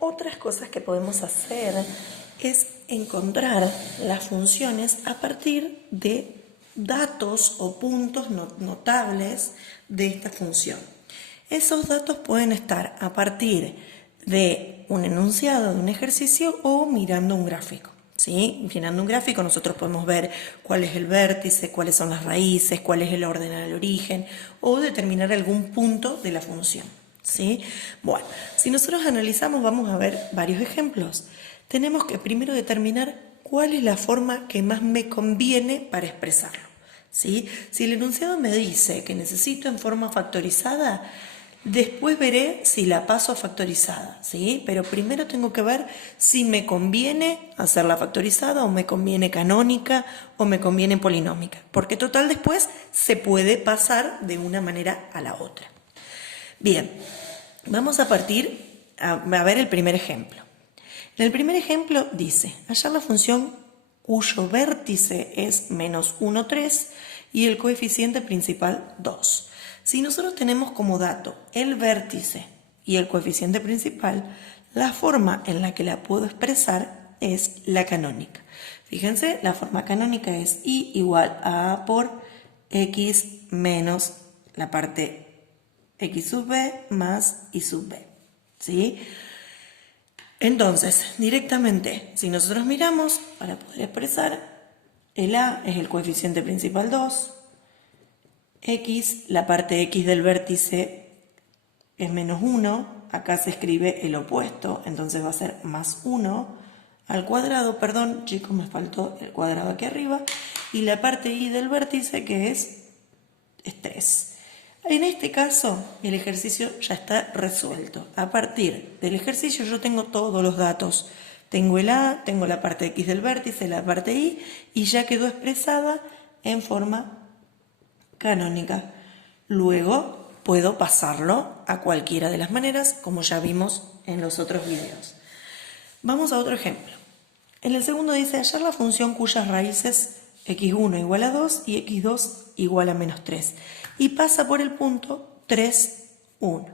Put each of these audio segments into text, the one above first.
Otras cosas que podemos hacer es encontrar las funciones a partir de datos o puntos notables de esta función. Esos datos pueden estar a partir de un enunciado de un ejercicio o mirando un gráfico. ¿Sí? Mirando un gráfico nosotros podemos ver cuál es el vértice, cuáles son las raíces, cuál es el orden al origen o determinar algún punto de la función. ¿Sí? Bueno, si nosotros analizamos vamos a ver varios ejemplos. Tenemos que primero determinar cuál es la forma que más me conviene para expresarlo. ¿Sí? Si el enunciado me dice que necesito en forma factorizada, después veré si la paso a factorizada, ¿sí? Pero primero tengo que ver si me conviene hacerla factorizada o me conviene canónica o me conviene polinómica, porque total después se puede pasar de una manera a la otra. Bien, vamos a partir a ver el primer ejemplo. En el primer ejemplo dice, hallar la función cuyo vértice es menos 1, 3 y el coeficiente principal 2. Si nosotros tenemos como dato el vértice y el coeficiente principal, la forma en la que la puedo expresar es la canónica. Fíjense, la forma canónica es y igual a A por x menos la parte x sub b más y sub b. ¿Sí? Entonces, directamente, si nosotros miramos, para poder expresar, el A es el coeficiente principal 2, x, la parte x del vértice es menos 1, acá se escribe el opuesto, entonces va a ser más 1 al cuadrado, perdón, chicos, me faltó el cuadrado aquí arriba, y la parte y del vértice que es 3. En este caso, el ejercicio ya está resuelto. A partir del ejercicio yo tengo todos los datos. Tengo el A, tengo la parte X del vértice, la parte Y, y ya quedó expresada en forma canónica. Luego puedo pasarlo a cualquiera de las maneras, como ya vimos en los otros videos. Vamos a otro ejemplo. En el segundo dice hallar la función cuyas raíces x1 igual a 2 y x2 igual a menos 3. Y pasa por el punto 3, 1.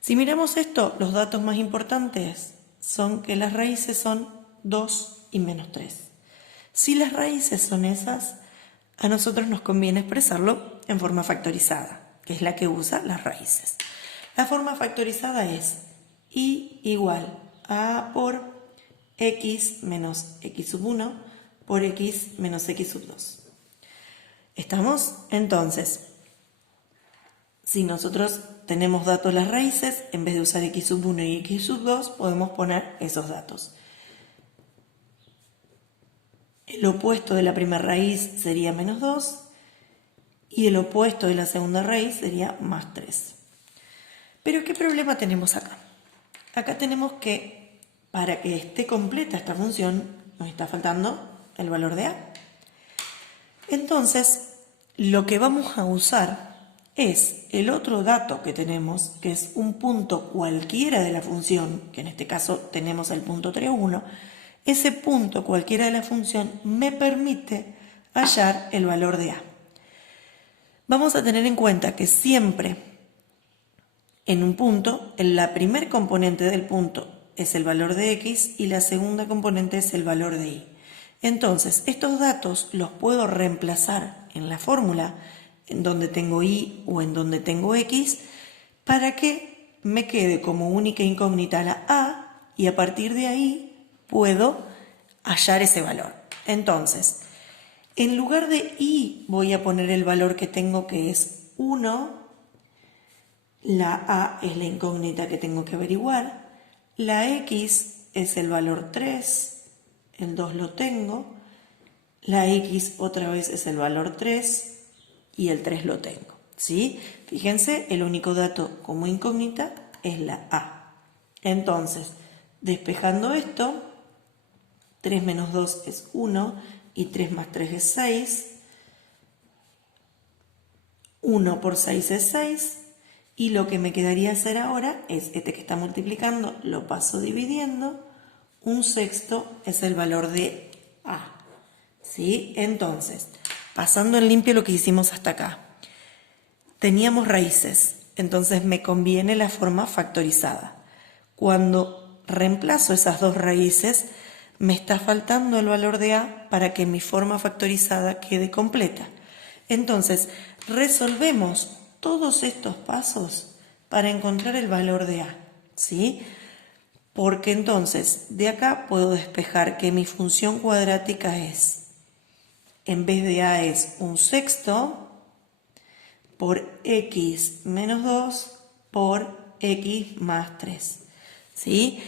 Si miramos esto, los datos más importantes son que las raíces son 2 y menos 3. Si las raíces son esas, a nosotros nos conviene expresarlo en forma factorizada, que es la que usa las raíces. La forma factorizada es y igual a por x menos x sub 1 por x menos x sub 2. ¿Estamos? Entonces, si nosotros tenemos datos las raíces, en vez de usar x sub 1 y x sub 2, podemos poner esos datos. El opuesto de la primera raíz sería menos 2 y el opuesto de la segunda raíz sería más 3. Pero ¿qué problema tenemos acá? Acá tenemos que, para que esté completa esta función, nos está faltando el valor de a. Entonces, lo que vamos a usar es el otro dato que tenemos, que es un punto cualquiera de la función, que en este caso tenemos el punto 3, 1. Ese punto cualquiera de la función me permite hallar el valor de a. Vamos a tener en cuenta que siempre en un punto, la primer componente del punto es el valor de x y la segunda componente es el valor de y. Entonces, estos datos los puedo reemplazar en la fórmula en donde tengo y o en donde tengo x para que me quede como única incógnita la a y a partir de ahí puedo hallar ese valor. Entonces, en lugar de y voy a poner el valor que tengo que es 1, la a es la incógnita que tengo que averiguar, la x es el valor 3, el 2 lo tengo, la x otra vez es el valor 3 y el 3 lo tengo. ¿Sí? Fíjense, el único dato como incógnita es la a. Entonces, despejando esto, 3 menos 2 es 1 y 3 más 3 es 6. 1 por 6 es 6. Y lo que me quedaría hacer ahora es, este que está multiplicando, lo paso dividiendo. 1/6 es el valor de a. ¿Sí? Entonces, pasando en limpio lo que hicimos hasta acá. Teníamos raíces, entonces me conviene la forma factorizada. Cuando reemplazo esas dos raíces, me está faltando el valor de a para que mi forma factorizada quede completa. Entonces, resolvemos todos estos pasos para encontrar el valor de a, ¿sí? Porque entonces, de acá puedo despejar que mi función cuadrática es, en vez de a es 1/6 por x menos 2 por x más 3, ¿sí?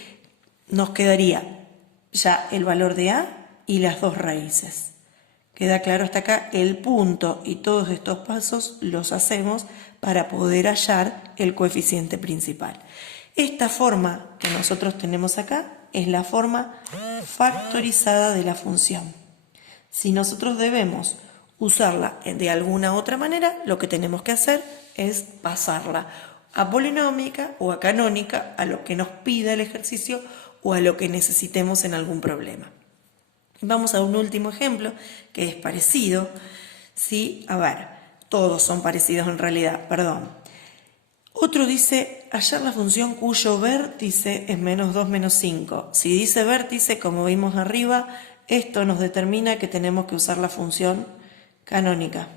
Nos quedaría ya el valor de a y las dos raíces. Queda claro hasta acá el punto y todos estos pasos los hacemos para poder hallar el coeficiente principal. Esta forma que nosotros tenemos acá es la forma factorizada de la función. Si nosotros debemos usarla de alguna otra manera, lo que tenemos que hacer es pasarla a polinómica o a canónica, a lo que nos pida el ejercicio o a lo que necesitemos en algún problema. Vamos a un último ejemplo que es parecido. ¿Sí? A ver, todos son parecidos en realidad, perdón. Otro dice, hallar la función cuyo vértice es menos 2 menos 5. Si dice vértice, como vimos arriba, esto nos determina que tenemos que usar la función canónica.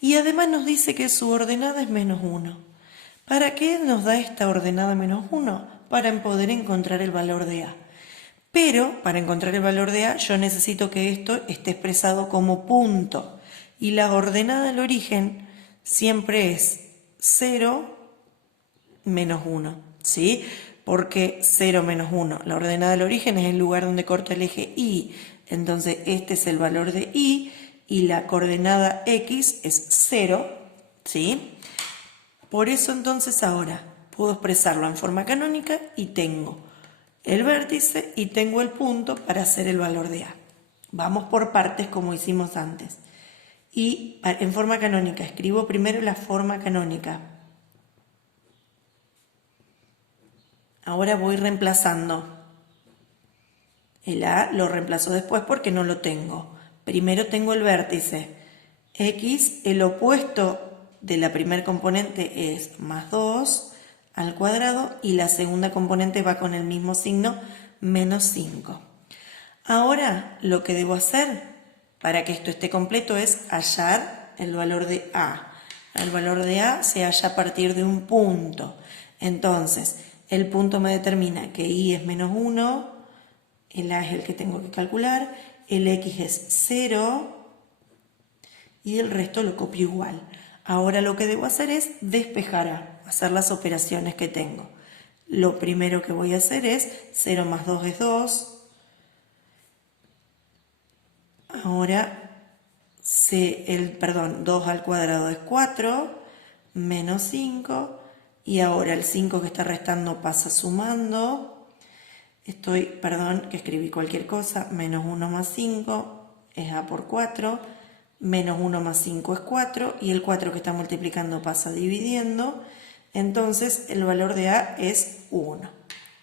Y además nos dice que su ordenada es menos 1. ¿Para qué nos da esta ordenada menos 1? Para poder encontrar el valor de a. Pero para encontrar el valor de a yo necesito que esto esté expresado como punto. Y la ordenada del origen siempre es 0 menos 1. ¿Sí? Porque 0 menos 1. La ordenada del origen es el lugar donde corta el eje y. Entonces este es el valor de y la coordenada x es 0. ¿Sí? Por eso entonces ahora puedo expresarlo en forma canónica y tengo el vértice y tengo el punto para hacer el valor de a. Vamos por partes como hicimos antes. Y en forma canónica escribo primero la forma canónica. Ahora voy reemplazando. El a lo reemplazo después porque no lo tengo. Primero tengo el vértice. X, el opuesto de la primera componente es más 2 al cuadrado y la segunda componente va con el mismo signo, menos 5. Ahora lo que debo hacer para que esto esté completo es hallar el valor de a. El valor de a se halla a partir de un punto. Entonces, el punto me determina que y es menos 1, el a es el que tengo que calcular, el x es 0 y el resto lo copio igual. Ahora lo que debo hacer es despejar a, hacer las operaciones que tengo. Lo primero que voy a hacer es 0 más 2 es 2. Ahora 2 al cuadrado es 4, menos 5. Y ahora el 5 que está restando pasa sumando. Que escribí cualquier cosa. Menos 1 más 5 es a por 4. Menos 1 más 5 es 4 y el 4 que está multiplicando pasa dividiendo, entonces el valor de a es 1.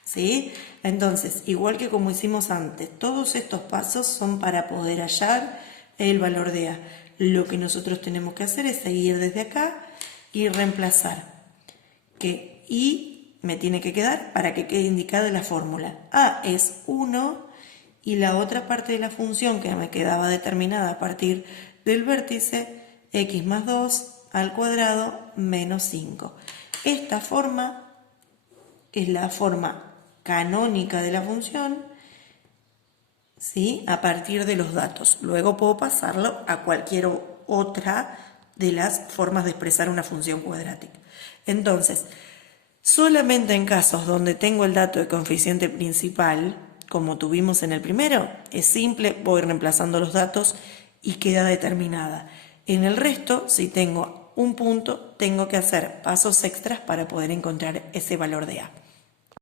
¿Sí? Entonces, igual que como hicimos antes, todos estos pasos son para poder hallar el valor de a. Lo que nosotros tenemos que hacer es seguir desde acá y reemplazar que y me tiene que quedar para que quede indicada la fórmula. A es 1 y la otra parte de la función que me quedaba determinada a partir del vértice, x más 2 al cuadrado menos 5. Esta forma es la forma canónica de la función, ¿sí? A partir de los datos. Luego puedo pasarlo a cualquier otra de las formas de expresar una función cuadrática. Entonces, solamente en casos donde tengo el dato de coeficiente principal, como tuvimos en el primero, es simple, voy reemplazando los datos y queda determinada. En el resto, si tengo un punto, tengo que hacer pasos extras para poder encontrar ese valor de a.